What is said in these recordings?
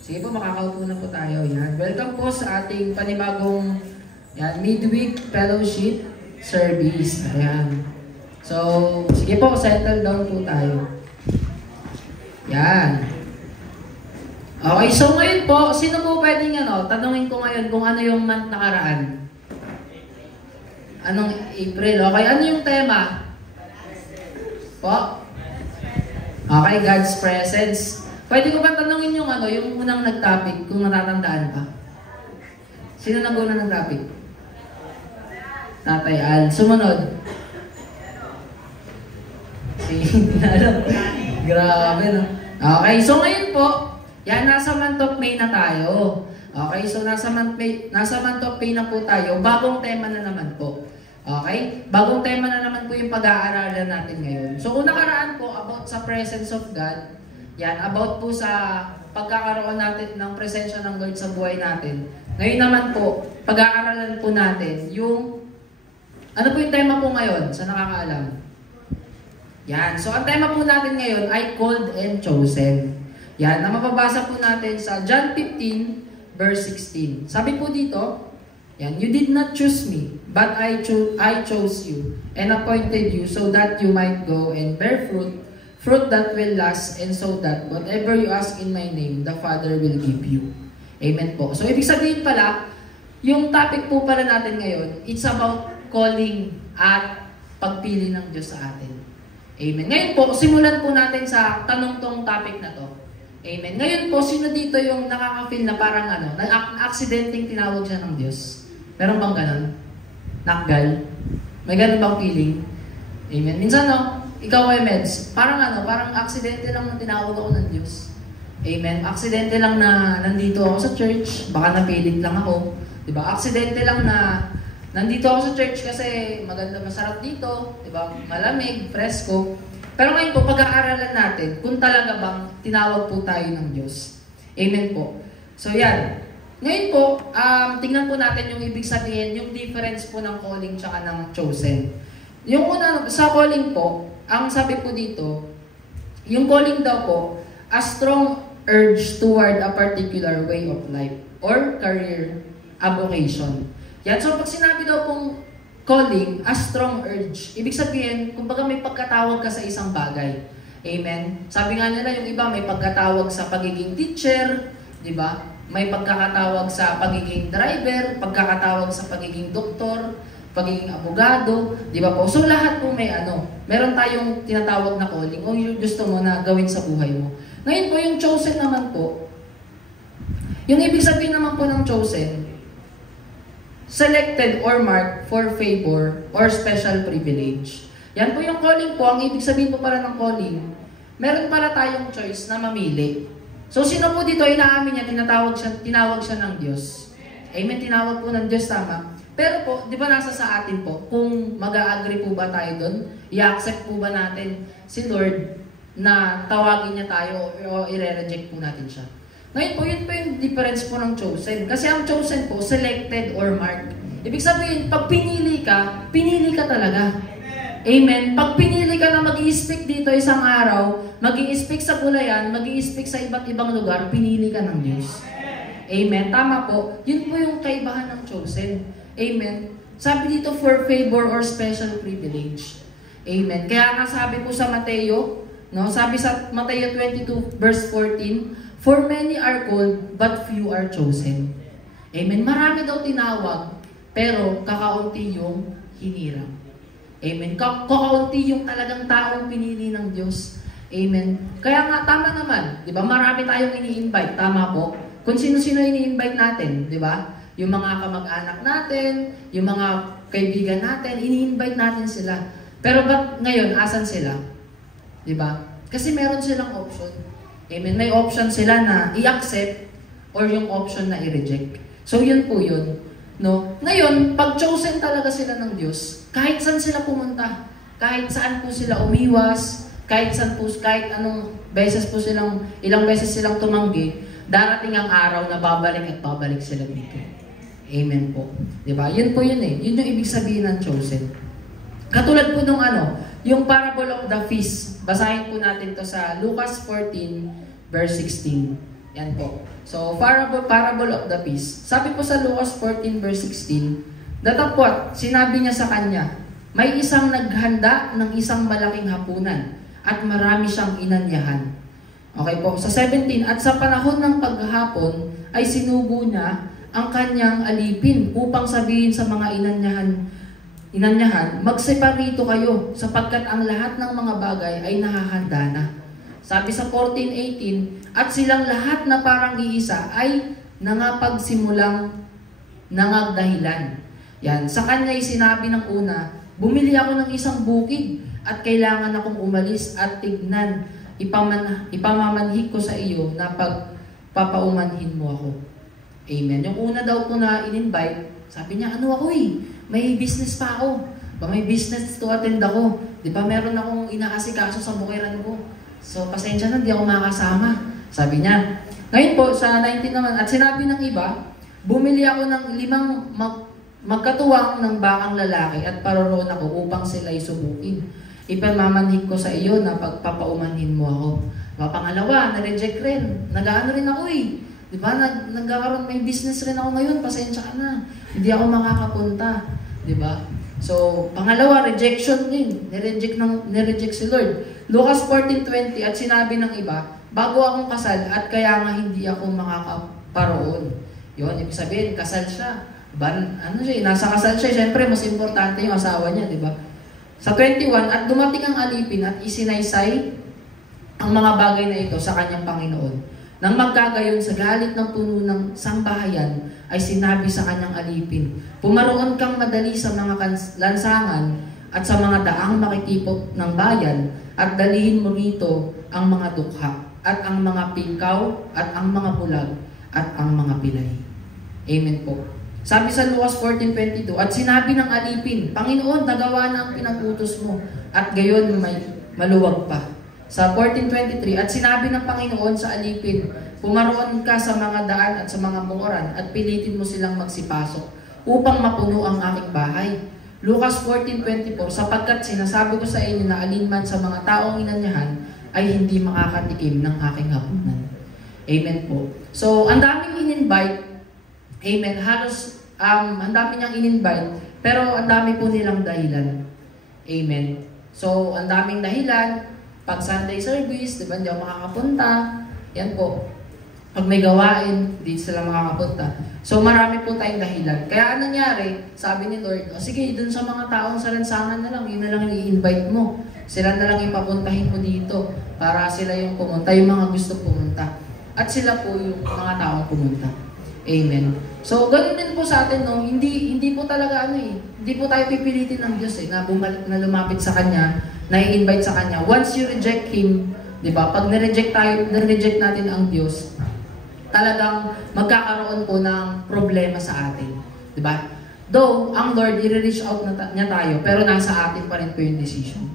Sige po, makakaupo na po tayo. Yan. Welcome po sa ating panibagong midweek fellowship service. Ayan. So, sige po, settle down po tayo. Yan. Okay, so ngayon po, sino po pwedeng tanungin ko ngayon kung ano yung month nakaraan? Anong April? Okay, ano yung tema? Po? Okay, God's presence. Pwede ko ba tanungin yung yung unang nag-topic, kung natatandaan pa? Sino nag-una ng topic? Tatay Al. Sumunod? Hindi na alam. Grabe, no? Okay, so ngayon po, nasa month of May na tayo. Okay, so nasa month of May na po tayo. Bagong tema na naman po. Okay? Bagong tema na naman po yung pag-aaralan natin ngayon. So kung nakaraan po about sa presence of God, about po sa pagkakaroon natin ng presensya ng Lord sa buhay natin. Ngayon naman po, pag-aaralan po natin yung, ano po yung tema po ngayon sa nakakaalam? So ang tema po natin ngayon ay called and chosen. Na mapabasa po natin sa John 15, verse 16. Sabi po dito, you did not choose me, but I chose you and appointed you so that you might go and bear fruit that will last, and so that whatever you ask in my name, the Father will give you. Amen po. So, ibig sabihin pala, yung topic po pala natin ngayon, it's about calling at pagpili ng Diyos sa atin. Amen. Ngayon po, simulan po natin sa tanong tong topic na to. Amen. Ngayon po, sino dito yung nakaka-feel na parang na-accidenting tinawag siya ng Diyos? Meron bang ganon? Nakgal? May ganon bang feeling? Amen. Minsan, ikaw ay Meds, parang aksidente lang na tinawag ako ng Diyos. Amen. Aksidente lang na nandito ako sa church, baka napilit lang ako. Diba? Aksidente lang na nandito ako sa church kasi maganda, masarap dito, diba? Malamig, presko. Pero ngayon po, pag-aaralan natin kung talaga bang tinawag po tayo ng Diyos. Amen po. So yan. Ngayon po, tingnan po natin yung ibig sabihin, yung difference po ng calling tsaka ng chosen. Yung una, sa calling po, ang sabi po dito, yung calling daw po, a strong urge toward a particular way of life or career, a vocation. So pag sinabi daw pong calling, a strong urge, ibig sabihin, kumbaga may pagkatawag ka sa isang bagay. Amen? Sabi nga nila, yung iba may pagkatawag sa pagiging teacher, di ba? May pagkakatawag sa pagiging driver, pagkakatawag sa pagiging doktor, pagiging abogado, di ba po? So lahat po may meron tayong tinatawag na calling o yung gusto mo na gawin sa buhay mo. Ngayon po, yung chosen naman po, yung ibig sabihin naman po ng chosen, selected or marked for favor or special privilege. Yan po yung calling po, ang ibig sabihin po pala ng calling, meron pala tayong choice na mamili. So sino po dito inaamin niya, tinawag siya ng Diyos. Amen, tinawag po ng Diyos, tama? Pero po, di ba nasa sa atin po, kung mag-a-agree po ba tayo doon, i-accept po ba natin si Lord na tawagin niya tayo o i-reject po natin siya. Ngayon po, yun po yung difference po ng chosen. Kasi ang chosen po, selected or marked. Ibig sabihin, pag pinili ka talaga. Amen. Pag pinili ka na mag-i-speak dito isang araw, mag-i-speak sa Gulayan, mag-i-speak sa iba't ibang lugar, pinili ka ng Diyos. Amen. Tama po. Yun po yung kaibahan ng chosen. Amen. Sabi dito, for favor or special privilege. Amen. Kaya nga sabi po sa Mateo, sabi sa Mateo 22 verse 14, for many are called, but few are chosen. Amen. Marami daw tinawag, pero kakaunti yung hinirang. Amen. Kakaunti yung talagang taong pinili ng Diyos. Amen. Kaya nga, tama naman. Di ba? Marami tayong ini-invite. Tama po. Kung sino-sino ini-invite natin. Di ba? Yung mga kamag-anak natin, yung mga kaibigan natin, ini-invite natin sila. Pero ba't ngayon, asan sila? Diba? Kasi meron silang option. Amen? May option sila na i-accept or yung option na i-reject. So yun po yun. Ngayon, pag chosen talaga sila ng Diyos, kahit saan sila pumunta, kahit saan po sila umiwas, kahit anong beses po ilang beses silang tumanggi, darating ang araw na babalik at babalik sila dito. Amen po. Diba? Yun po yun eh. Yun yung ibig sabihin ng chosen. Katulad po nung yung parable of the feast. Basahin po natin to sa Lucas 14, verse 16. Yan po. So, parable of the feast. Sabi po sa Lucas 14, verse 16, datapwat, sinabi niya sa kanya, may isang naghanda ng isang malaking hapunan at marami siyang inanyahan. Okay po. Sa 17, at sa panahon ng paghapon ay sinugo niya ang kanyang alipin upang sabihin sa mga inanyahan, magseparito kayo sapagkat ang lahat ng mga bagay ay nahahanda na. Sabi sa 14:18, at silang lahat na parang iisa ay nangapagsimulang nangagdahilan. Yan. Sa kanya'y sinabi ng una, bumili ako ng isang bukid at kailangan akong umalis at tignan, ipamamanhik ko sa iyo na pagpapaumanhin mo ako. Amen. Yung una daw po na in-invite, sabi niya, ano ako may business pa ako. May business to attend ako. Di ba meron akong inaasikaso sa bukiran ko. So, pasensya na, di ako makakasama. Sabi niya. Ngayon po, sa 19 naman, at sinabi ng iba, bumili ako ng 5 magkatuwang ng bakang lalaki at paroroon ako upang sila'y subukin. Ipamamanhik ko sa iyo na pagpapaumanhin mo ako. Pangalawa, na-reject rin. Nag-ano rin ako Diba? Nagkakaroon, may business rin ako ngayon, pasensya ka na. Hindi ako makakapunta. Diba? So, pangalawa, rejection din. Nireject si Lord. Lucas 14:20, at sinabi ng iba, bago akong kasal at kaya nga hindi ako makakaparoon. Yun, ibig sabihin, kasal siya. Diba? Ano siya, nasa kasal siya. Siyempre, mas importante yung asawa niya, diba? Sa 21, at dumating ang alipin at isinaysay ang mga bagay na ito sa kanyang Panginoon. Nang magkagayon sa galit ng puno ng sambahayan, ay sinabi sa kanyang alipin, pumaroon kang madali sa mga lansangan at sa mga daang makikipot ng bayan at dalihin mo rito ang mga dukha at ang mga pingkaw at ang mga bulag at ang mga pilay. Amen po. Sabi sa Lucas 14:22, at sinabi ng alipin, Panginoon, nagawa na ang pinag-utos mo at gayon may maluwag pa. Sa 14:23, at sinabi ng Panginoon sa alipin, pumaroon ka sa mga daan at sa mga bungoran at pilitin mo silang magsipasok upang mapuno ang aking bahay. Lucas 14:24, sapagkat sinasabi ko sa inyo na alinman sa mga taong inanyahan ay hindi makakatikim ng aking hapunan. Amen po. So, ang daming in-invite. Amen. Halos, ang dami niyang in-invite, pero ang dami po nilang dahilan. Amen. So, ang daming dahilan. Pag Sunday service, di ba, hindi ako makakapunta. Yan po. Pag may gawain, di sila makakapunta. So, marami po tayong dahilan. Kaya anong nangyari, sabi ni Lord, sige, dun sa mga taong sa lansangan na lang, yun na lang i-invite mo. Sila na lang ipapuntahin mo dito para sila yung pumunta, yung mga gusto pumunta. At sila po yung mga taong pumunta. Amen. So, ganun din po sa atin, no? Hindi po talaga hindi po tayo pipilitin ng Diyos na bumalik, na lumapit sa Kanya, na i-invite sa Kanya. Once you reject Him, di ba? Pag nireject natin ang Diyos, talagang magkakaroon po ng problema sa atin. Di ba? Though, ang Lord, i-reach out niya tayo, pero nasa atin pa rin po yung decision.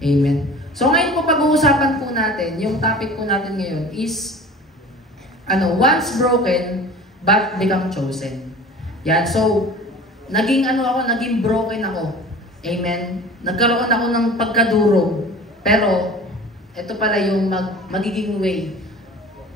Amen. So, ngayon po pag-uusapan po natin, yung topic po natin ngayon is, once broken, but become chosen. Yan. So, naging broken ako. Amen. Nagkaroon ako ng pagkadurog. Pero, ito pala yung magiging way.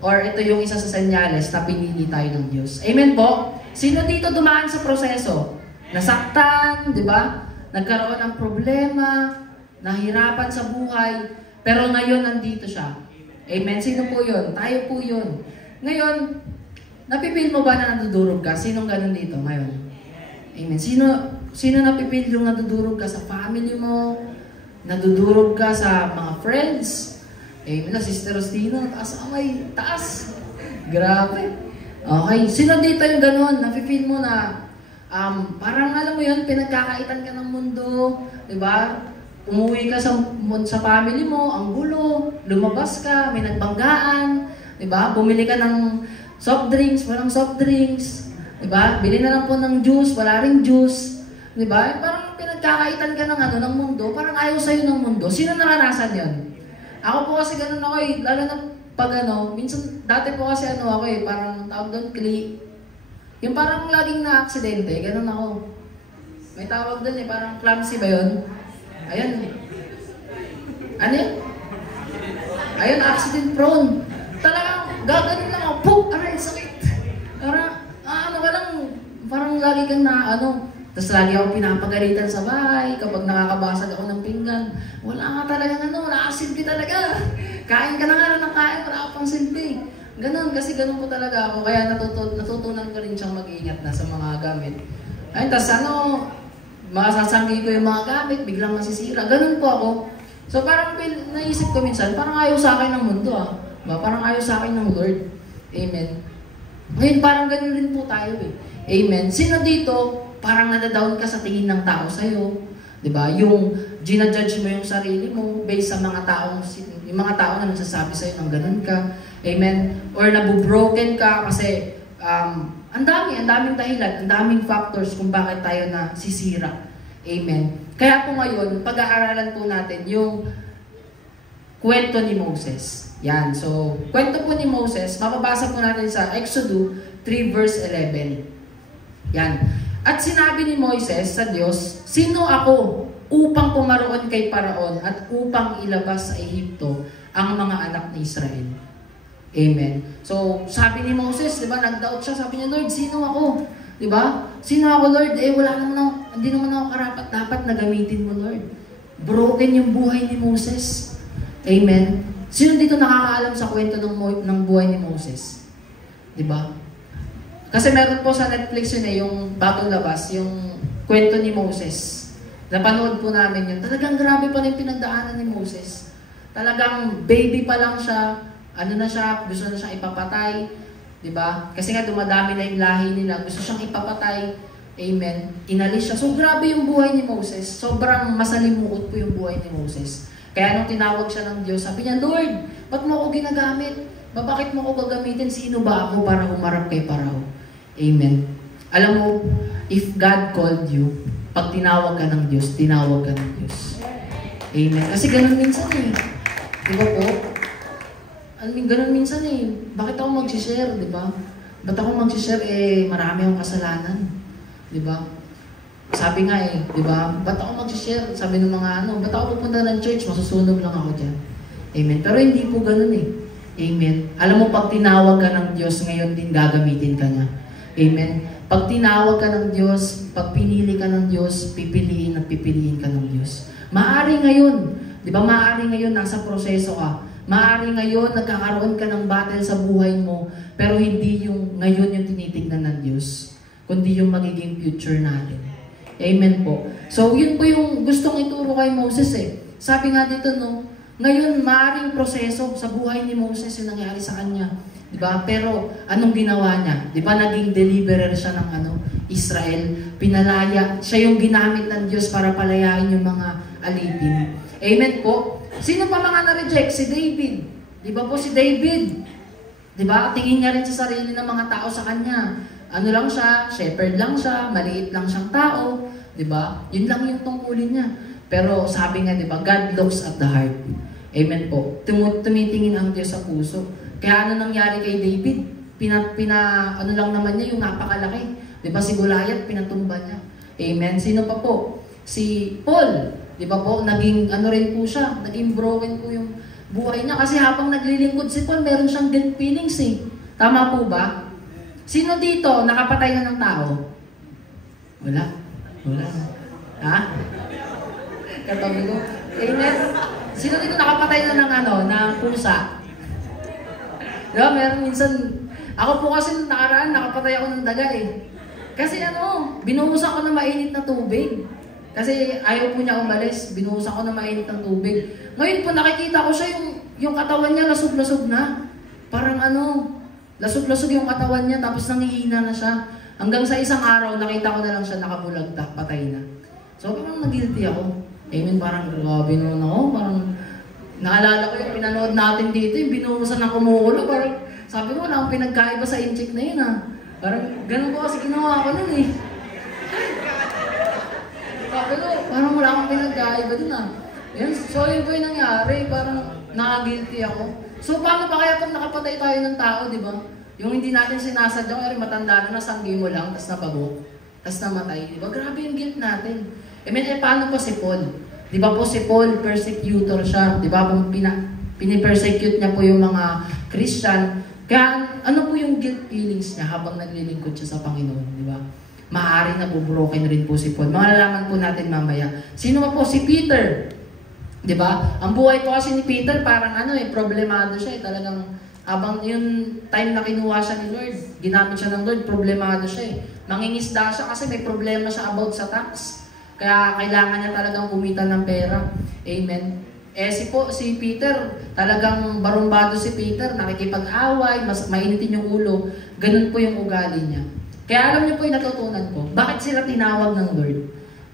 Or ito yung isa sa senyales na pinili tayo ng Diyos. Amen po? Sino dito dumaan sa proseso? Nasaktan, di ba? Nagkaroon ng problema, nahirapan sa buhay, pero ngayon nandito siya. Amen? Sino po yun? Tayo po yun. Ngayon, napipil mo ba na nadudurog ka? Sinong ganun dito ngayon? Amen. Sino napipil yung nadudurog ka sa family mo? Nadudurog ka sa mga friends? Amen. Sister Rostino, taas amay, taas. Grabe. Okay. Sino dito yung ganun? Napipil mo na parang alam mo yun, pinagkakaitan ka ng mundo. Diba? Umuwi ka sa family mo, ang gulo, lumabas ka, may nagbanggaan. Diba? Bumili ka ng soft drinks, walang soft drinks. Diba? Bili na lang po ng juice, wala ring juice. Diba? Parang pinagkakaitan ka ng mundo, parang ayaw sa'yo ng mundo. Sino naranasan yon? Ako po kasi ganun ako lalo na pag minsan, dati po kasi ako parang tawag doon, yung parang laging na-aksidente, ganun ako. May tawag doon parang clumsy ba yun? Ayan. Ano yun? Ayun, accident prone. Talagang gaganin lang ako, poop! Aray, sakit! Ano ka lang, parang lagi kang tapos lagi ako pinapagalitan sa bahay kapag nakakabasag ako ng pinggan. Wala ka talagang wala kang silbi talaga. Kain ka na nga ng kain, wala ka pang silbi. Ganon, kasi ganon po talaga ako. Kaya natutunan ko rin siyang mag-iingat na sa mga gamit. Ayun, tapos masasanggi ko yung mga gamit, biglang masisira. Ganon po ako. So parang naisip ko minsan, parang ayaw sa akin ng mundo Parang ayaw sa akin ng Lord. Amen. Ngayon parang ganon rin po tayo Amen. Sino dito, parang nadadown ka sa tingin ng tao sa'yo? Diba? Yung ginajudge mo yung sarili mo based sa yung mga tao na nagsasabi sa'yo ng ganun ka. Amen. Or nabubroken ka kasi ang daming dahilan, ang daming factors kung bakit tayo na sisira. Amen. Kaya po ngayon, pag-aaralan po natin yung kwento ni Moses. Yan. So, kwento po ni Moses, mababasa po natin sa Exodus 3 verse 11. Yan. At sinabi ni Moises sa Diyos, sino ako upang pumaroon kay Paraon at upang ilabas sa Ehipto ang mga anak ni Israel? Amen. So, sabi ni Moses, di ba, nag-doubt siya, sabi niya, Lord, sino ako? Di ba? Sino ako, Lord? Hindi naman ako karapat, dapat na gamitin mo, Lord. Broken yung buhay ni Moses. Amen. Sino dito nakakaalam sa kwento ng buhay ni Moses? Di ba? Kasi meron po sa Netflix yung bagong labas, yung kwento ni Moses. Napanood po namin yun. Talagang grabe pa rin pinagdaanan ni Moses. Talagang baby pa lang siya, gusto na siyang ipapatay. Diba? Kasi nga dumadami na yung lahi nila, gusto siyang ipapatay. Amen. Inalis siya. So grabe yung buhay ni Moses. Sobrang masalimuot po yung buhay ni Moses. Kaya nung tinawag siya ng Diyos, sabi niya, Lord, ba't mo ako ginagamit? Bakit mo ako gagamitin? Sino ba ako para humarap kay Parao? Amen. Alam mo, if God called you, pag tinawag ka ng Diyos, tinawag ka ng Diyos. Amen. Kasi ganun minsan Di ba po? Ganun minsan Bakit ako mag-share, di ba? Ba't ako mag-share? Marami akong kasalanan. Di ba? Sabi nga di ba? Ba't ako mag-share? Sabi ng mga ba't ako pupunta ng church? Masusunog lang ako dyan. Amen. Pero hindi po ganun Amen. Alam mo, pag tinawag ka ng Diyos, ngayon din gagamitin ka niya. Amen. Pag tinawag ka ng Diyos, pag pinili ka ng Diyos, pipiliin at pipiliin ka ng Diyos. Maari ngayon, di ba maari ngayon nasa proseso ka. Maari ngayon nagkakaroon ka ng battle sa buhay mo, pero hindi yung ngayon yung tinitignan ng Diyos, kundi yung magiging future natin. Amen po. So yun po yung gustong ituro kay Moses Sabi nga dito ngayon maaring proseso sa buhay ni Moses yung nangyari sa kanya. Diba? Pero anong ginawa niya? Diba naging deliverer siya ng Israel? Pinalaya. Siya yung ginamit ng Diyos para palayain yung mga alipin. Amen po. Sino pa mga na-reject? Si David. Diba po si David? Diba? Tingin niya rin sa sarili ng mga tao sa kanya. Ano lang siya? Shepherd lang siya. Maliit lang siyang tao. Diba? Yun lang yung tungkulin niya. Pero sabi nga, diba? God looks at the heart. Amen po. Tumitingin ang Diyos sa puso. Kaya ano nangyari kay David? Ano lang naman niya, yung napakalaki. Di ba si Goliath, pinatumba niya. Amen. Sino pa po? Si Paul. Di ba po? Naging rin po siya. Naging broken po yung buhay niya. Kasi habang naglilingkod si Paul, meron siyang guilt feelings Tama po ba? Sino dito nakapatay na ng tao? Wala. Ha? Katabi ko. Amen. Sino dito nakapatay na ng pusa? Diba, meron minsan, ako po kasi nakaraan, nakapatay ako ng daga Kasi binuhusan ko ng mainit na tubig. Kasi ayaw po niya umalis, binuhusan ko ng mainit ng tubig. Ngayon po nakikita ko siya, yung katawan niya lasog-lasog na. Parang lasog-lasog yung katawan niya, tapos nangihina na siya. Hanggang sa isang araw, nakita ko na lang siya nakabulagta, patay na. So parang nag-guilty ako. Amen, parang grabe naman ako, parang naalala ko yung pinanood natin dito, yung binuhusan ng kumukulo, parang sabi ko, wala akong pinagkaiba sa incheck na yun Parang ganun ko kasi ginawa ko nun Sabi ko, parang wala akong pinagkaiba dun Yan, so yun po yung nangyari, parang naka-guilty ako. So paano pa kaya pag nakapatay tayo ng tao, di ba? Yung hindi natin sinasadya, matanda na, nasanggi mo lang, tas nabago, tas namatay, di ba? Grabe yung guilt natin. Paano pa si Paul? Di ba po si Paul, persecutor siya. Di ba po pinipersecute niya po yung mga Christian. Kaya ano po yung guilt feelings niya habang naglilingkod siya sa Panginoon, di ba? Maaari na po broken rin po si Paul. Malalaman po natin mamaya. Sino ba po? Si Peter. Di ba? Ang buhay po kasi ni Peter parang problemado siya. Talagang habang yung time na kinuha siya ni Lord, ginamit siya ng Lord, problemado siya. Mangingisda siya kasi may problema siya about sa tax. Kaya kailangan niya talagang kumita ng pera. Amen. Si Peter, talagang barumbado si Peter, nakikipag-away, mas mainitin yung ulo. Ganun po yung ugali niya. Kaya alam niyo po yung natutunan ko, bakit sila tinawag ng Lord?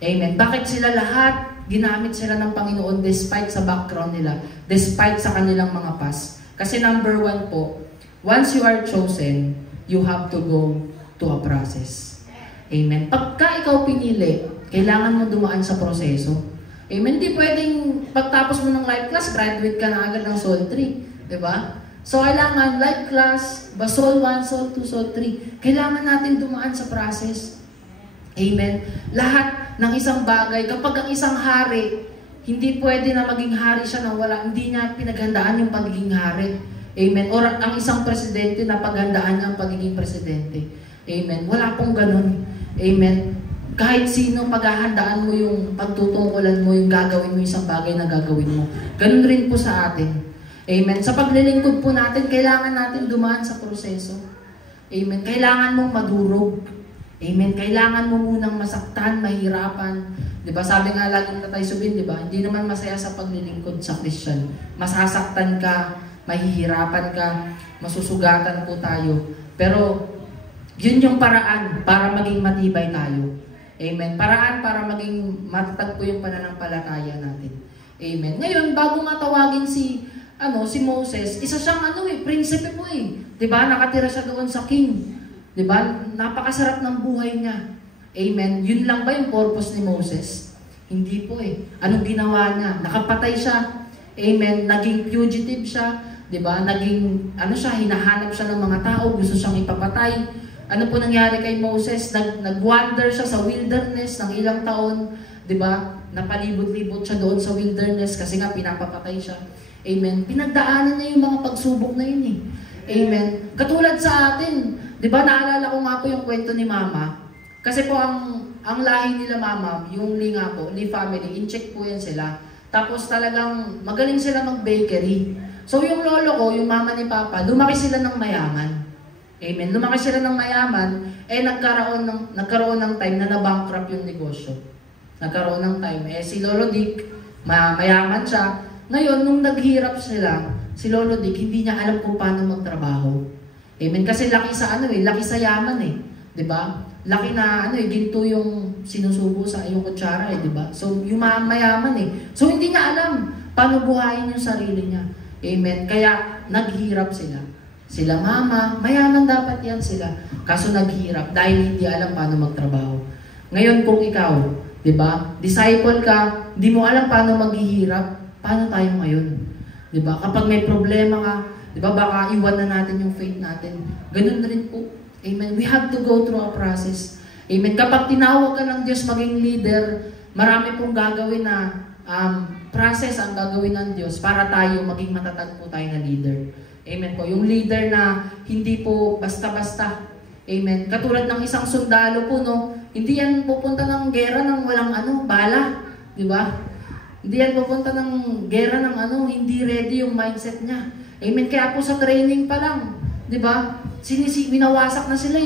Amen. Bakit sila lahat, ginamit sila ng Panginoon despite sa background nila, despite sa kanilang mga past. Kasi number 1 po, once you are chosen, you have to go to a process. Amen. Pagka ikaw pinili, kailangan mo dumaan sa proseso. Amen. Hindi pwedeng pagtapos mo ng life class, graduate ka na agad ng Soul 3. Diba? So, kailangan life class, Soul 1, Soul 2, Soul 3. Kailangan natin dumaan sa process. Amen. Lahat ng isang bagay, kapag ang isang hari, hindi pwede na maging hari siya nang hindi niya pinaghandaan yung pagiging hari. Amen. Or ang isang presidente na paghandaan niya ang pagiging presidente. Amen. Wala pong ganun. Amen. Kahit sino paghahandaan mo yung pagtutungkulan mo, yung gagawin mo, isang bagay na gagawin mo. Ganun rin po sa atin. Amen. Sa paglilingkod po natin, kailangan natin dumaan sa proseso. Amen. Kailangan mong madurog. Amen. Kailangan mo munang masaktan, mahirapan. Diba? Sabi nga lagi na tayo Subin, diba? Hindi naman masaya sa paglilingkod sa Christian. Masasaktan ka, mahihirapan ka, masusugatan po tayo. Pero, yun yung paraan para maging matibay tayo. Amen. Paraan para maging matatag po yung pananampalataya natin. Amen. Ngayon, bago nga tawagin si Moses, isa siyang prinsipe po Diba? Nakatira siya doon sa king. Diba? Napakasarap ng buhay niya. Amen. Yun lang ba yung purpose ni Moses? Hindi po Anong ginawa niya? Nakapatay siya. Amen. Naging fugitive siya. Diba? Naging, hinahanap siya ng mga tao. Gusto siyang ipapatay. Ano po nangyari kay Moses? Nag-wander siya sa wilderness ng ilang taon. Diba? Napalibot-libot siya doon sa wilderness kasi nga pinapapatay siya. Amen. Pinagdaanan niya yung mga pagsubok na yun Amen. Katulad sa atin. Diba? Naalala ko nga po yung kwento ni Mama. Kasi po ang lahi nila Mama, yung Lee nga po, Lee family, in-check po yan sila. Tapos talagang magaling sila mag-bakery. So yung lolo ko, yung mama ni Papa, lumaki sila ng mayaman. Amen. Lumaki sila ng mayaman, nagkaroon ng time na na-bankrupt yung negosyo. Nagkaroon ng time. Si Lolo Dick, mayaman siya. Ngayon, nung naghirap sila, si Lolo Dick, hindi niya alam kung paano magtrabaho. Amen. Kasi laki sa laki sa yaman Diba? Laki na ginto yung sinusubo sa yung kutsara diba? So yung mayaman So hindi niya alam paano buhayin yung sarili niya. Amen. Kaya naghirap sila. Sila mama, mayaman dapat yan sila. Kaso naghirap dahil hindi alam paano magtrabaho. Ngayon kung ikaw, diba? Disciple ka, hindi mo alam paano maghihirap, paano tayo ngayon? Diba? Kapag may problema ka, diba baka iwan na natin yung faith natin. Ganun na rin po. Amen. We have to go through a process. Amen. Kapag tinawag ka ng Diyos maging leader, marami pong gagawin na process ang gagawin ng Diyos para tayo maging matatag po tayo na leader. Amen po. Yung leader na hindi po basta-basta. Amen. Katulad ng isang sundalo po, hindi yan pupunta ng gera ng walang bala. Di ba? Hindi yan pupunta ng gera ng hindi ready yung mindset niya. Amen. Kaya po sa training pa lang, di ba? Winawasak na sila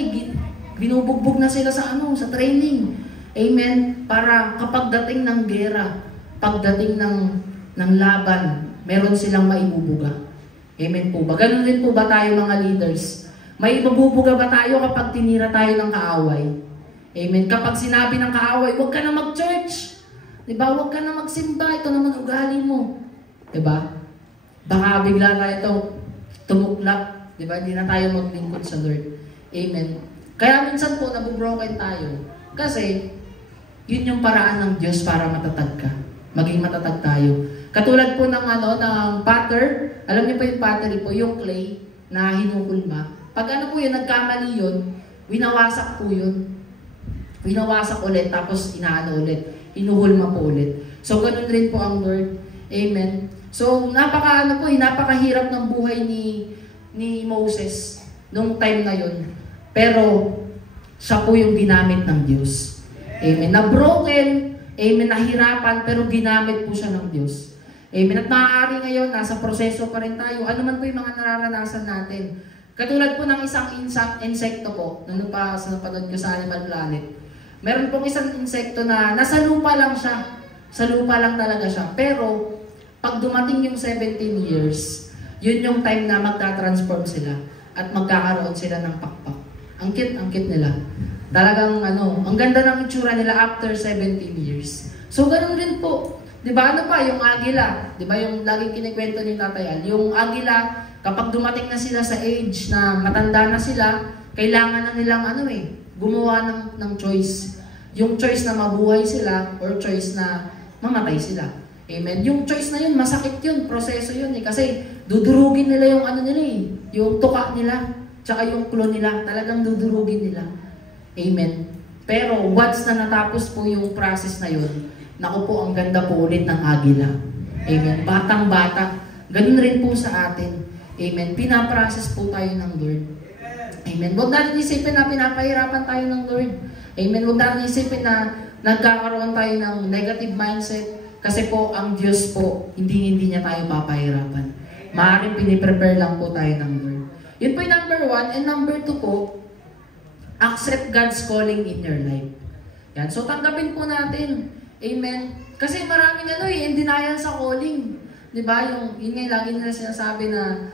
binubugbog na sila sa sa training. Amen. Para kapag dating ng gera, pagdating ng laban, meron silang maibubuga. Amen po ba? Ganun din po ba tayo mga leaders? May mabubuga ba tayo kapag tinira tayo ng kaaway? Amen. Kapag sinabi ng kaaway, huwag ka na mag-church. Diba? Huwag ka na magsimba. Ito naman ugali mo. Diba? Baka bigla tayo tumuklap. Diba? Hindi na tayo maglingkod sa Lord. Amen. Kaya minsan po, nabubroken tayo. Kasi, yun yung paraan ng Diyos para matatag ka. Maging matatag tayo. Katulad po ng ng potter. Alam niyo po yung pottery po, yung clay na hinuhulma. Pag po yun, nagkamali yun, winawasak po yun. Winawasak ulit, tapos inaano ulit. Hinuhulma po ulit. So, ganun rin po ang Lord. Amen. So, napakahirap ng buhay ni Moses nung time na yun. Pero, siya po yung ginamit ng Diyos. Amen. Na broken, amen, nahirapan, pero ginamit po siya ng Diyos. Amen. At maaari ngayon, nasa proseso pa rin tayo. Ano man po yung mga nararanasan natin. Katulad po ng isang insekto po, nung pa sa napanood ko sa Animal Planet. Meron pong isang insekto na nasa lupa lang siya. Sa lupa lang talaga siya. Pero, pag dumating yung 17 years, yun yung time na magta-transform sila at magkakaroon sila ng pakpak. Ang cute nila. Talagang ang ganda ng itsura nila after 17 years. So, ganun rin po. Diba, yung agila? Diba, yung laging kinikwento ni Tatay Al? Yung agila, kapag dumating na sila sa age na matanda na sila, kailangan na nilang gumawa ng choice. Yung choice na mabuhay sila or choice na mamatay sila. Amen. Yung choice na yun, masakit yun, proseso yun kasi dudurugin nila yung yung tuka nila. Tsaka yung claw nila, talagang dudurugin nila. Amen. Pero once na natapos po yung process na yun, naku po, ang ganda po ulit ng agila. Amen. Batang-bata. Ganun rin po sa atin. Amen. Pinaprocess po tayo ng Lord. Amen. Huwag natin isipin na pinapahirapan tayo ng Lord. Amen. Huwag natin isipin na nagkakaroon tayo ng negative mindset kasi po ang Diyos po, hindi niya tayo papahirapan. Maaaring piniprepare lang po tayo ng Lord. Yun po yung number 1. And number 2 po, accept God's calling in your life. Yan. So, tanggapin po natin. Amen. Kasi maraming in denial sa calling. Diba? Yun nga, lagi nila sinasabi na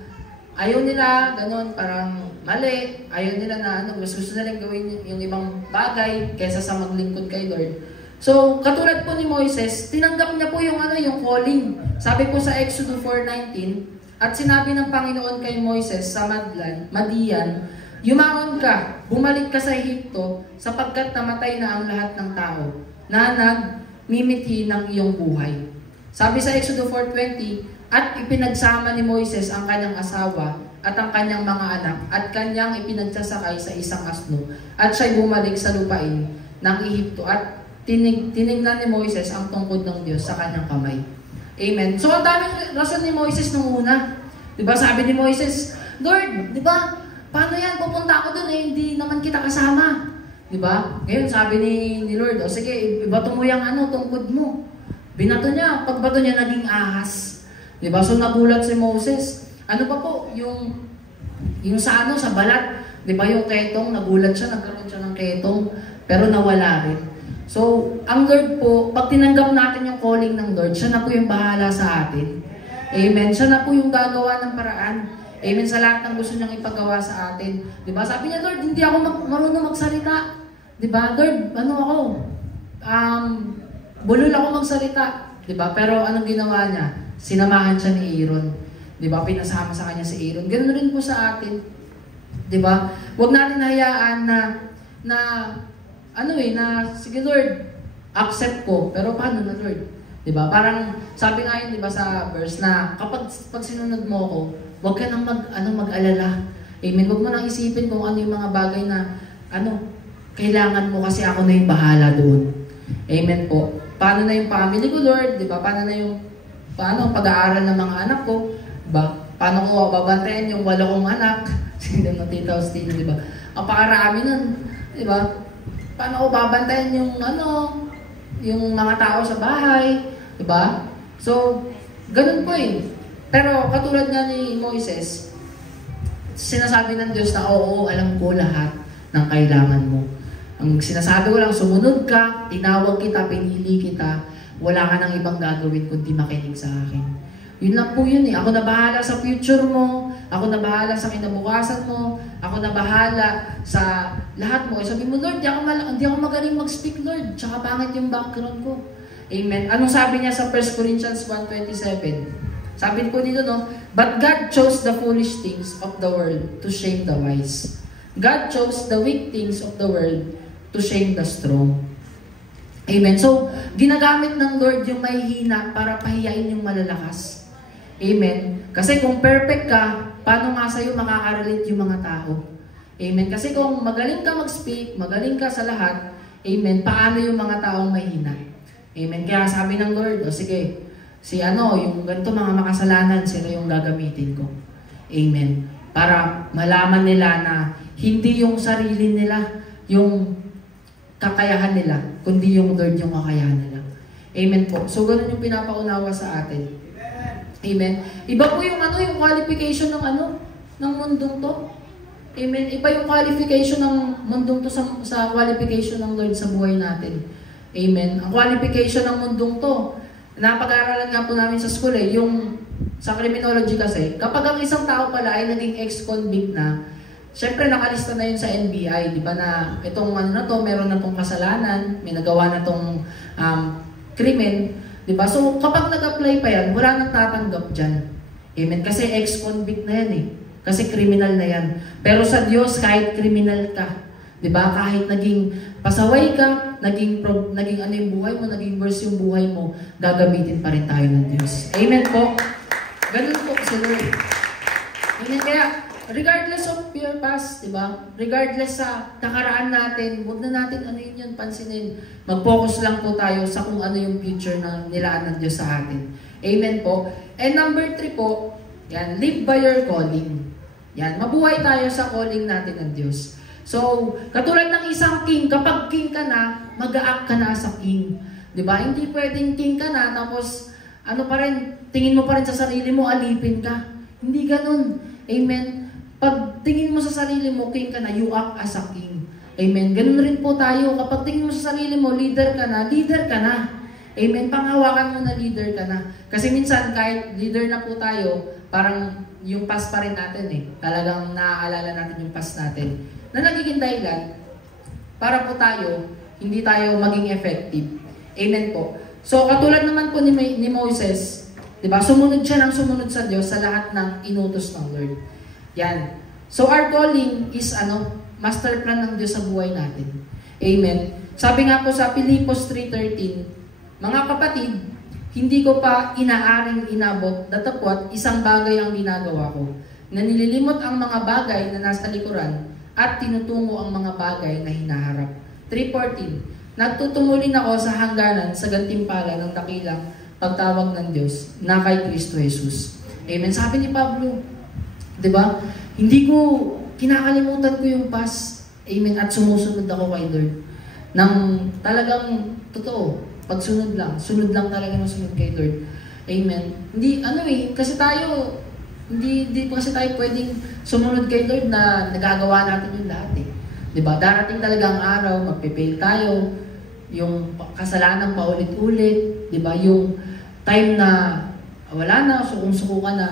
ayaw nila, ganun, parang mali. Ayaw nila na, gusto nila gawin yung ibang bagay kaysa sa maglingkod kay Lord. So, katulad po ni Moises, tinanggap niya po yung yung calling. Sabi po sa Exodus 4:19, at sinabi ng Panginoon kay Moises sa Madian, yumangon ka, bumalik ka sa Ehipto, sapagkat namatay na ang lahat ng tao na nagmimithi ng iyong buhay. Sabi sa Exodus 4:20, at ipinagsama ni Moises ang kanyang asawa at ang kanyang mga anak at kanyang ipinagsasakay sa isang asno at siya'y bumalik sa lupain ng Ehipto at tinignan ni Moises ang tungkod ng Diyos sa kanyang kamay. Amen. So, ang daming rason ni Moises nung una. Diba, sabi ni Moises, Lord, diba, paano yan? Pupunta ako dun hindi naman kita kasama. Diba? Ngayon, sabi ni Lord, sige, ibato mo yung tungkod mo. Binato niya, pagbato niya naging ahas. Diba? So, nagulat si Moses. Ano pa po? Yung sa balat. Diba, yung ketong, nagulat siya, nagkaroon siya ng ketong, pero nawala rin. So, ang Lord po, pag tinanggap natin yung calling ng Lord, siya na po yung bahala sa atin. Amen. Siya na po yung gagawa ng paraan. Amen. Sa lahat ng gusto niyang ipagawa sa atin. Diba? Sabi niya, Lord, hindi ako marunong magsalita. Diba? Lord, ako? Bulol ako magsalita. Diba? Pero anong ginawa niya? Sinamahan siya ni Aaron. Diba? Pinasama sa kanya si Aaron. Ganun rin po sa atin. Diba? Huwag natin hayaan na sige Lord, accept ko. Pero paano na Lord? Diba? Parang sabi nga yun, diba, sa verse na kapag sinunod mo ako, huwag ka nang mag-alala. Amen. Huwag mo nang isipin kung ano yung mga bagay na kailangan mo kasi ako na yung bahala doon. Amen po. Paano na yung family ko, Lord? Diba? Paano ang pag-aaral ng mga anak ko? Diba? Paano ko babantayan yung 8 kong anak? Sino ng Tita Austin, diba? Ang pakarami nun. Diba? Paano ko babantayan yung mga tao sa bahay, diba? So, ganun po Pero katulad nga ni Moises, sinasabi ng Diyos na, oo, alam ko lahat ng kailangan mo. Ang sinasabi ko lang, sumunod ka, tinawag kita, pinili kita, wala ka nang ibang gagawin kundi makinig sa akin. Yun lang po yun Ako na bahala sa future mo, ako na bahala sa kinabukasan mo, ako na bahala sa lahat mo. Sabi mo, Lord, di ako magaling mag-speak, Lord. Tsaka pangit yung background ko. Amen. Anong sabi niya sa 1 Corinthians 1:27? Sabi ko dito, but God chose the foolish things of the world to shame the wise. God chose the weak things of the world to shame the strong. Amen. So, ginagamit ng Lord yung mahihina para pahiyain yung malalakas. Amen. Kasi kung perfect ka, paano nga sa'yo makaka-relate yung mga tao? Amen. Kasi kung magaling ka mag-speak, magaling ka sa lahat, amen, paano yung mga taong mahina? Amen. Kaya sabi ng Lord, o sige, yung ganito mga makasalanan, sila yung gagamitin ko. Amen. Para malaman nila na hindi yung sarili nila, yung kakayahan nila, kundi yung Lord yung kakayahan nila. Amen po. So, ganun yung pinapaunawa sa atin. Amen. Iba po yung yung qualification ng mundong to. Amen. Iba yung qualification ng mundong to sa qualification ng Lord sa buhay natin. Amen. Ang qualification ng mundong to, napag-aaralan nga po namin sa school yung sa criminology kasi, kapag ang isang tao pala ay naging ex-convict na, syempre nakalista na yun sa NBI, di ba na itong meron na tong kasalanan, may nagawa na tong krimen, di ba? So kapag nag-apply pa yan, wala nang tatanggap dyan. Amen. Kasi ex-convict na yan Kasi criminal na yan. Pero sa Diyos, kahit criminal ka, di ba? Kahit naging pasaway ka, naging yung buhay mo, naging worse yung buhay mo, gagamitin pa rin tayo ng Diyos. Amen po. Ganun po si Lord. Amen. Kaya, regardless of your past, di ba? Regardless sa nakaraan natin, huwag na natin yun pansinin. Mag-focus lang po tayo sa kung ano yung future na nilaan ng Diyos sa atin. Amen po. And number 3 po, yan, live by your calling. Yan, mabuhay tayo sa calling natin ng Diyos. So, katulad ng isang king, kapag king ka na, mag-a-act ka na sa king. Diba? Hindi pwedeng king ka na, tapos, tingin mo pa rin sa sarili mo, alipin ka. Hindi ganun. Amen? Pag tingin mo sa sarili mo, king ka na, you act as a king. Amen? Ganun rin po tayo. Kapag tingin mo sa sarili mo, leader ka na, leader ka na. Amen? Panghawakan mo na leader ka na. Kasi minsan, kahit leader na po tayo, parang yung past pa rin natin Talagang naaalala natin yung past natin. Na nagiging dahilan para po tayo, hindi tayo maging effective. Amen po. So, katulad naman po ni Moses, di ba? Sumunod siya ng sumunod sa Diyos sa lahat ng inutos ng Lord. Yan. So, our calling is, master plan ng Diyos sa buhay natin. Amen. Sabi nga po sa Filipos 3:13, mga kapatid, hindi ko pa inaaring inabot, datapwat isang bagay ang ginagawa ko, na nililimot ang mga bagay na nasa likuran at tinutungo ang mga bagay na hinaharap. 3:14, nagtutumulin ako sa hangganan sa gantimpala ng dakilang pagtawag ng Diyos na kay Kristo Jesus. Amen. Sabi ni Pablo, di ba? Hindi ko, kinakalimutan ko yung past. Amen. At sumusunod ako kay Lord. Nang talagang totoo. Pagsunod lang. Sunod lang talaga ng sunod kay Lord. Amen. Hindi, kasi tayo, hindi kasi tayo pwedeng sumunod kay Lord na nagagawa natin yung lahat Diba? Darating talaga ang araw, magpipail tayo, yung kasalanan paulit-ulit, diba? Yung time na wala na, sukong-suko ka na.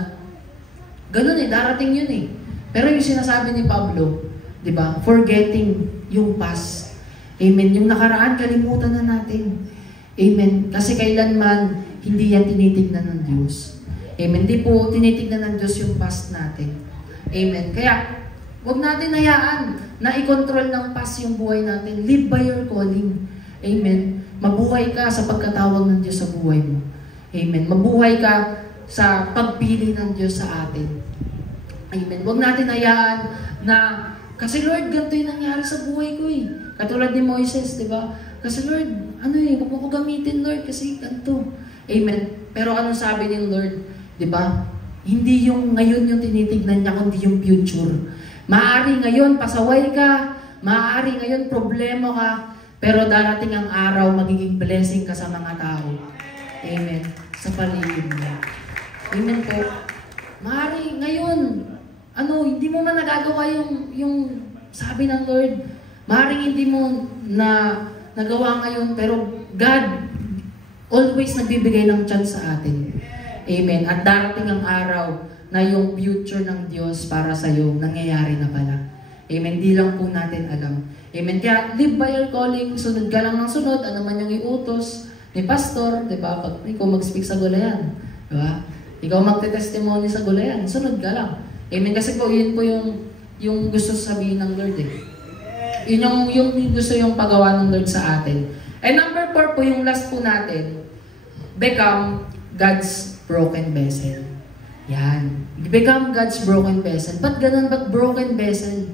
Ganun darating yun Pero yung sinasabi ni Pablo, diba? Forgetting yung past. Amen. Yung nakaraan, kalimutan na natin. Amen. Kasi kailanman, hindi yan tinitignan ng Diyos. Amen. Hindi po tinitignan ng Diyos yung past natin. Amen. Kaya, huwag natin hayaan na i-control ng past yung buhay natin. Live by your calling. Amen. Mabuhay ka sa pagkatawag ng Diyos sa buhay mo. Amen. Mabuhay ka sa pagpili ng Diyos sa atin. Amen. Huwag natin hayaan na, kasi Lord, ganito yung nangyari sa buhay ko Katulad ni Moises, di ba? Kasi Lord, huwag mo ko gamitin, Lord, kasi ganito. Amen. Pero anong sabi ni Lord? Di ba? Hindi yung ngayon yung tinitignan niya, kundi yung future. Maaari ngayon, pasaway ka. Maaari ngayon, problema ka. Pero darating ang araw, magiging blessing ka sa mga tao. Amen. Sa paligid mo. Amen po. Maaari ngayon, hindi mo man nagagawa yung sabi ng Lord. Maaari hindi mo nagawa ngayon, pero God always nagbibigay ng chance sa atin. Amen. At darating ang araw na yung future ng Diyos para sa iyo, nangyayari na pala. Amen. Di lang po natin alam. Amen. Kaya live by your calling, sunod ka lang ng sunod, ano man yung iutos ni pastor, di ba? Pag ikaw mag-speak sa gulayan, di ba? Ikaw magte-testimony sa gulayan, sunod ka lang. Amen. Kasi po, yun po yung gusto sabihin ng Lord Yun yung gusto yung pagawa ng Lord sa atin. And number 4 po, yung last po natin, become God's broken vessel. Yan. Become God's broken vessel. Ba't ganun? Ba't broken vessel?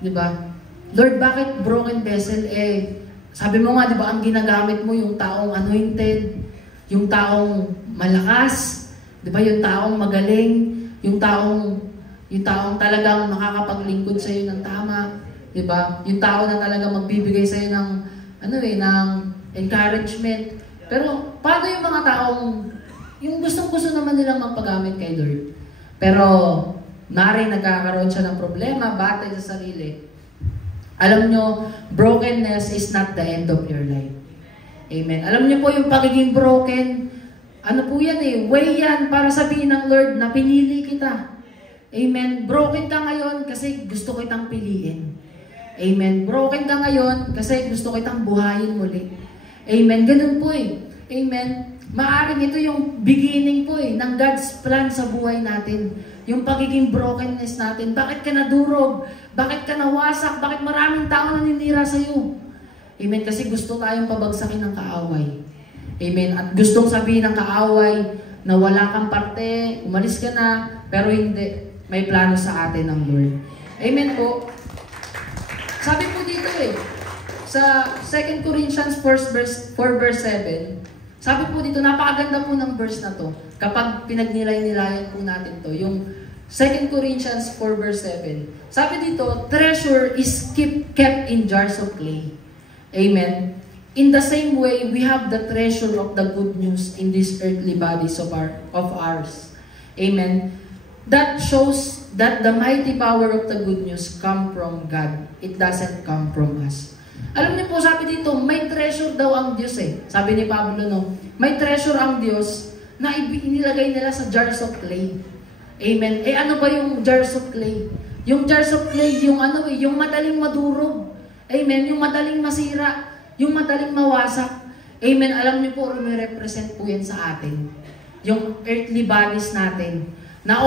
Diba? Lord, bakit broken vessel? Sabi mo nga, di ba, ang ginagamit mo yung taong anointed, yung taong malakas, di ba, yung taong magaling, yung taong talagang makakapaglingkod sa iyo ng tama, di ba? Yung tao na talagang magbibigay sa iyo ng ng encouragement. Pero paano yung mga taong yung gustong-gusto naman nilang magpagamit kay Lord? Pero naring nagkakaroon siya ng problema batay sa sarili. Alam nyo, brokenness is not the end of your life. Amen. Alam nyo po yung pagiging broken, ano po yan way yan para sabihin ng Lord na pinili kita. Amen. Broken ka ngayon kasi gusto kitang piliin. Amen. Broken ka ngayon kasi gusto kitang buhayin muli. Amen. Ganun po Amen. Maaring ito yung beginning po ng God's plan sa buhay natin. Yung pagiging brokenness natin. Bakit ka nadurog? Bakit ka nawasak? Bakit maraming tao naninira sa iyo? Amen. Kasi gusto tayong pabagsakin ng kaaway. Amen. At gustong sabihin ng kaaway na wala kang parte, umalis ka na, pero hindi. May plano sa atin ng Lord. Amen po. Sabi po dito sa 2 Corinthians 4 verse 7, sabi po dito, napakaganda po ng verse na to. Kapag pinagnilay-nilayan po natin to, yung 2 Corinthians 4 verse 7. Sabi dito, treasure is kept in jars of clay. Amen. In the same way, we have the treasure of the good news in these earthly bodies of ours. Amen. That shows that the mighty power of the good news come from God. It doesn't come from us. Alam niyo po, sabi dito, may treasure daw ang Diyos Sabi ni Pablo, may treasure ang Diyos na inilagay nila sa jars of clay. Amen. Ano ba yung jars of clay? Yung jars of clay, yung yung madaling madurog. Amen. Yung madaling masira. Yung madaling mawasak. Amen. Alam niyo po, represent po yan sa atin. Yung earthly bodies natin. Na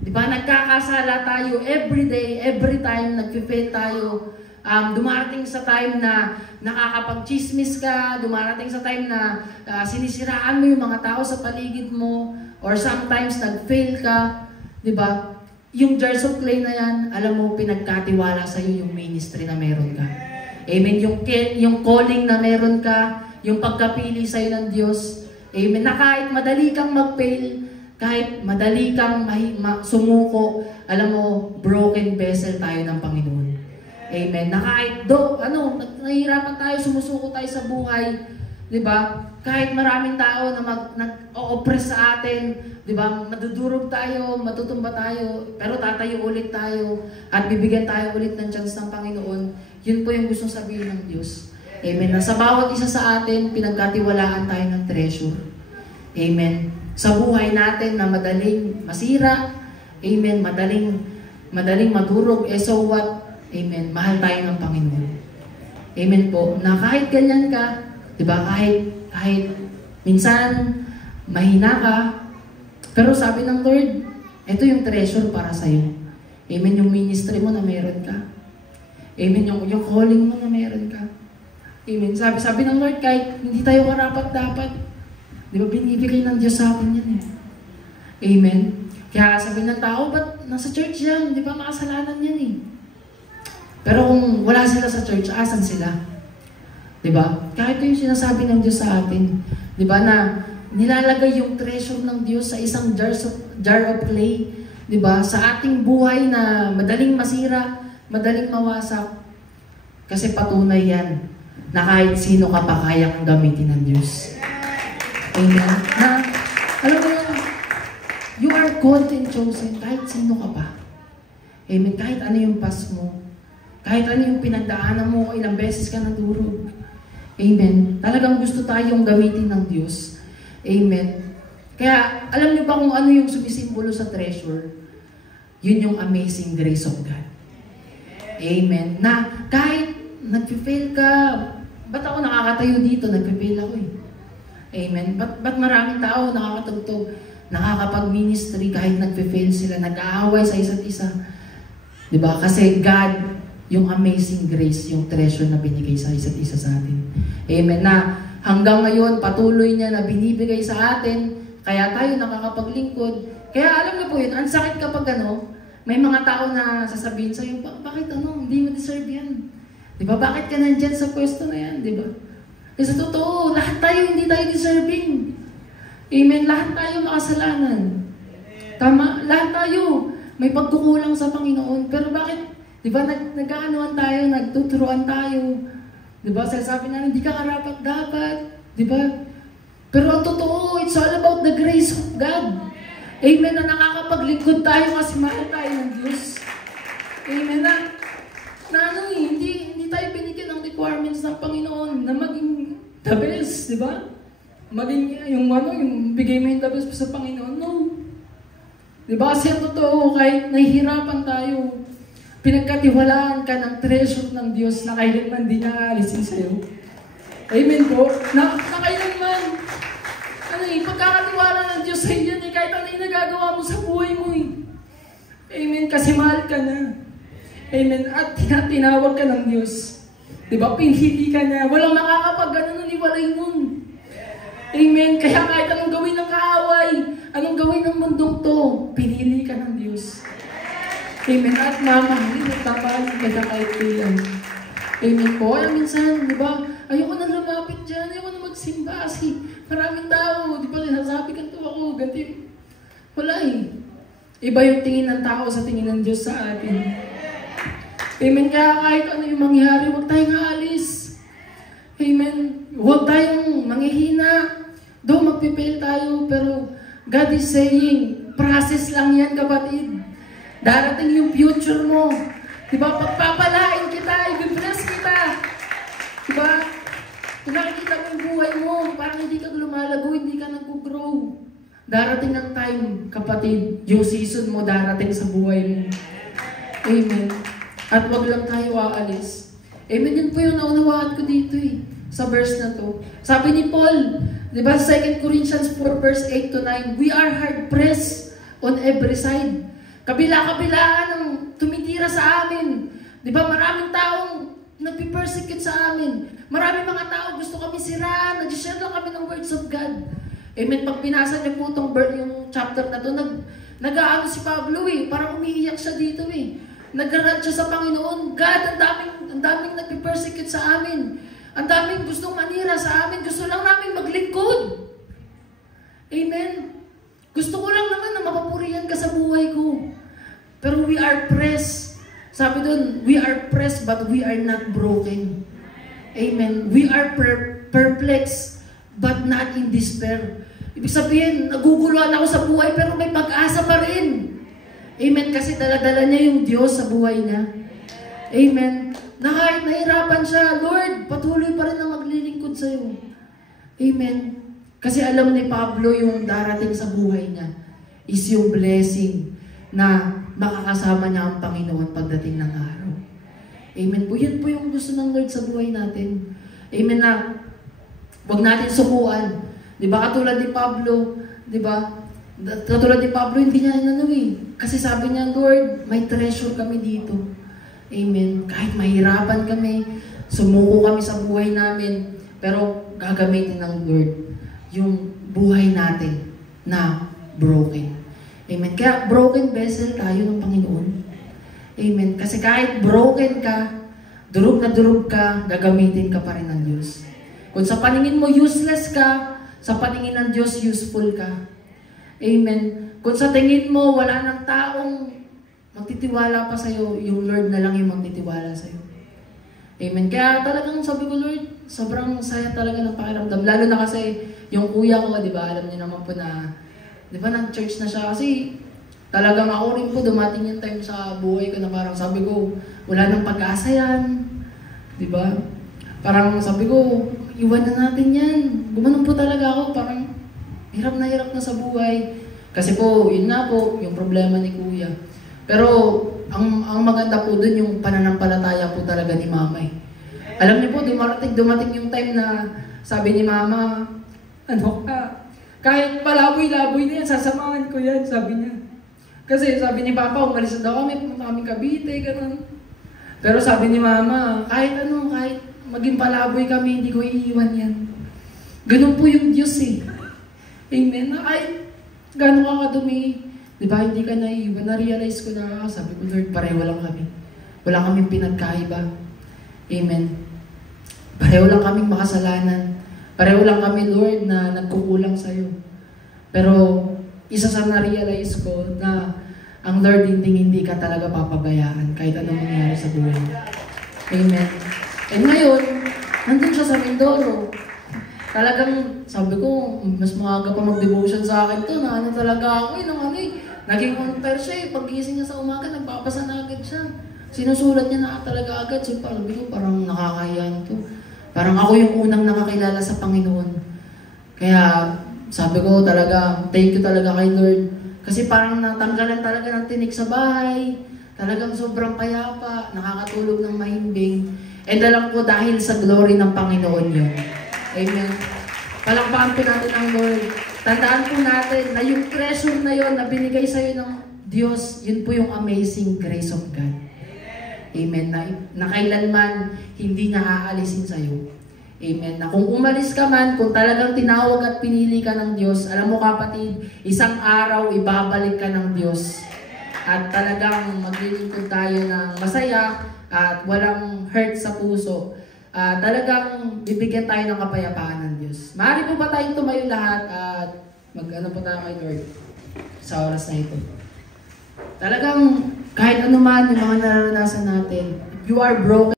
di ba, nagkakasala tayo every day, every time, nagpifail tayo. Dumarating sa time na nakakapag-chismis ka, dumarating sa time na sinisiraan mo yung mga tao sa paligid mo, or sometimes nag-fail ka, di ba? Yung jars of clay na yan, alam mo, pinagkatiwala sa iyo yung ministry na meron ka. Amen. Yung calling na meron ka, yung pagkapili sa iyo ng Diyos. Amen. Na kahit madali kang mag-fail, kahit madali kang sumuko, alam mo, broken vessel tayo ng Panginoon. Amen. Na kahit nahihirapan tayo, sumusuko tayo sa buhay, di ba? Kahit maraming tao na nag-o-oppress sa atin, di ba? Madudurog tayo, matutumba tayo, pero tatayo ulit tayo at bibigyan tayo ulit ng chance ng Panginoon. Yun po yung gustong sabihin ng Diyos. Amen. Na sa bawat isa sa atin, pinagkatiwalaan tayo ng treasure. Amen. Sa buhay natin na madaling masira, amen, madaling madurog, so what? Amen. Mahal tayo ng Panginoon. Amen po. Na kahit ganyan ka, di ba, kahit minsan mahina ka, pero sabi ng Lord, ito yung treasure para sa'yo. Amen. Yung ministry mo na meron ka. Amen. Yung calling mo na meron ka. Amen. Sabi ng Lord, kahit hindi tayo karapat-dapat, di ba, binibigay ng Diyos sa atin yan Amen. Kaya sabi ng tao, ba't nasa church yan? Di ba, makasalanan yan Pero kung wala sila sa church, asan sila? Diba? Kahit yung sinasabi ng Diyos sa atin, diba, na nilalagay yung treasure ng Diyos sa isang jar of clay, diba, sa ating buhay na madaling masira, madaling mawasak. Kasi patunay yan na kahit sino ka pa kaya kang gamitin ng Diyos. Amen. Na, alam mo yan, you are called and chosen kahit sino ka pa. Amen. Kahit ano yung past mo. Kahit ano yung pinagdaanan mo, ilang beses ka nadurog. Amen. Talagang gusto tayong gamitin ng Diyos. Amen. Kaya, alam niyo ba kung ano yung sumisimbolo sa treasure? Yun yung amazing grace of God. Amen. Na kahit nag-fail ka, ba't ako nakakatayo dito? Nag-fail ako Amen. Ba't maraming tao nakakatugtog, nakakapag-ministry kahit nag-fail sila, nag-aaway sa isa't isa? Diba? Kasi God, yung amazing grace, yung treasure na binigay sa isa't isa sa atin. Amen. Na hanggang ngayon, patuloy niya na binibigay sa atin, kaya tayo nakakapaglingkod. Kaya alam niyo po yun, ang sakit kapag may mga tao na sasabihin sa'yo, bakit hindi mo deserve yan? Di ba? Bakit ka nandyan sa pwesto na yan? Di ba? Kasi sa totoo, lahat tayo hindi tayo deserving. Amen? Lahat tayo makasalanan. Tama? Lahat tayo may pagkukulang sa Panginoon. Pero bakit? Di ba? Nagkaanuhan tayo, nagtuturuan tayo. Di ba? Sasabi na, hindi ka karapat-dapat. Di ba? Pero ang totoo, it's all about the grace of God. Amen? Na nakakapaglingkod tayo kasi mahal tayo ng Diyos. Amen? Hindi tayo binigyan ng requirements ng Panginoon na maging the best, di ba? Maging yung bigay mo yung the best sa Panginoon. No. Di ba? Kasi ang totoo, kahit nahihirapan tayo, pinagkatiwalaan ka ng treasure ng Diyos na kailanman di niya aalisin sa'yo. Amen po? Na kailanman. Pagkakatiwala ng Diyos sa iyo, kahit ano yung nagagawa mo sa buhay mo. Amen? Kasi mahal ka na. Amen? At tinawag ka ng Diyos. Diba? Pinili ka niya. Walang makakapag-ganon ng iwalay nun. Amen? Kaya kahit anong gawin ng kaaway, anong gawin ng mundong to, pinili ka ng Diyos. Amen? At mamahalin at papahalin ka na kahit kailan. Amen po? Kaya minsan, diba? Ayoko na lumapit dyan. Ayoko na magsimba kasi maraming tao. Di ba? Nasasabi ka to ako. Ganti. Wala eh. Iba yung tingin ng tao sa tingin ng Diyos sa atin. Amen. Kaya kahit ano yung mangyari, huwag tayong aalis. Amen. Huwag tayong manghihina. Though magpipail tayo, pero God is saying, process lang yan, kapatid. Darating yung future mo. Diba? Pagpapalain kita, i-bless kita. Diba? Kung nakikita mo yung buhay mo, parang hindi ka lumalago, hindi ka nag-grow. Darating ng time, kapatid, yung season mo darating sa buhay mo. Amen. At wag lang tayo aalis. Amen, yun po yung naunawaan ko dito sa verse na to. Sabi ni Paul, di ba, 2 Corinthians 4 verse 8 to 9, we are hard pressed on every side. Kabila-kabilaan ang tumitira sa amin. Di ba, maraming taong nagpipersecute sa amin. Maraming mga tao gusto kami siraan, nag-share lang kami ng words of God. Amen, pag pinasa niyo po itong yung chapter na to, nag-aano si Pablo parang umiiyak siya dito Nag-rant siya sa Panginoon. God, ang daming nagpipersecute sa amin. Ang daming gustong manira sa amin. Gusto lang namin maglingkod. Amen. Gusto ko lang naman na mapapurihan ka sa buhay ko. Pero we are pressed. Sabi doon, we are pressed but we are not broken. Amen. We are perplexed but not in despair. Ibig sabihin, naguguluhan ako sa buhay pero may pag-asa pa rin. Amen. Kasi dala-dala niya yung Diyos sa buhay niya. Amen. Na kahit nahirapan siya, Lord, patuloy pa rin na maglilingkod sa'yo. Amen. Kasi alam ni Pablo yung darating sa buhay niya is yung blessing na makakasama niya ang Panginoon pagdating ng araw. Amen po. Yan po yung gusto ng Lord sa buhay natin. Amen na huwag natin sukuan. Diba katulad ni Pablo, diba? Katulad ni Pablo, hindi niya kasi sabi niya, Lord, may treasure kami dito. Amen. Kahit mahirapan kami, sumuko kami sa buhay namin, pero gagamitin ng Lord yung buhay natin na broken. Amen. Kaya broken vessel tayo ng Panginoon. Amen. Kasi kahit broken ka, durog na durog ka, gagamitin ka pa rin ng Diyos. Kung sa paningin mo useless ka, sa paningin ng Diyos useful ka. Amen. Kung sa tingin mo, wala ng taong magtitiwala pa sa'yo, yung Lord na lang yung magtitiwala sa'yo. Amen. Kaya talagang sabi ko, Lord, sobrang saya talaga ng pakiramdam. Lalo na kasi yung kuya ko, di ba, alam niyo naman po na, di ba, nag-church na siya. Kasi talagang ako rin po, dumating yung time sa buhay ko na parang sabi ko, wala nang pag-asa yan. Di ba? Parang sabi ko, iwan na natin yan. Gumanon po talaga ako, parang hirap na sa buhay. Kasi po, yun nga po, yung problema ni kuya. Pero, ang maganda po dun, yung pananampalataya po talaga ni mama Alam niyo po, dumating yung time na sabi ni mama, ano ka, kahit palaboy-laboy na yan, sasamahan ko yan, sabi niya. Kasi sabi ni papa, umalis na daw kami, pumunta kami Cavite, gano'n. Pero sabi ni mama, kahit maging palaboy kami, hindi ko iiwan yan. Ganun po yung Diyos Amen. Kahit gano'n ka kadumi, di ba, hindi ka naiiwan. Na-realize ko na, sabi ko, Lord, pareho lang kami. Wala kaming pinagkaiba. Amen. Pareho lang kaming makasalanan. Pareho lang kami, Lord, na nagkukulang sa'yo. Pero isa sa na-realize ko na ang Lord hindi ka talaga papabayaan kahit anong mangyari sa buhay mo. Amen. And ngayon, nandun siya sa Mindoro. Talagang, sabi ko, mas maaga pa mag-devotion sa akin to, na ano talaga ako, naging on fire siya pag-gising niya sa umaga, nagpapasa na agad siya. Sinusulat niya na talaga agad. So, parang nakakahiyan to. Parang ako yung unang nakakilala sa Panginoon. Kaya, sabi ko talaga, thank you talaga kay Lord. Kasi parang natanggalan talaga ng tinik sa bahay. Talagang sobrang payapa, nakakatulog ng mahimbing. And alam ko dahil sa glory ng Panginoon yun. Amen. Palakpakan po natin ang Lord. Tandaan po natin na yung treasure na yun na binigay sa'yo ng Diyos, yun po yung amazing grace of God. Amen. Na kailanman hindi niya aalisin sa'yo. Amen. Na kung umalis ka man, kung talagang tinawag at pinili ka ng Diyos, alam mo kapatid, isang araw ibabalik ka ng Diyos. At talagang maglilingkod tayo ng masaya at walang hurt sa puso. Talagang bibigyan tayo ng kapayapaan ng Diyos. Maaari po ba tayong tumayo lahat at mag-ano po tayo kay Lord sa oras na ito? Talagang kahit ano man yung mga nararanasan natin, if you are broken,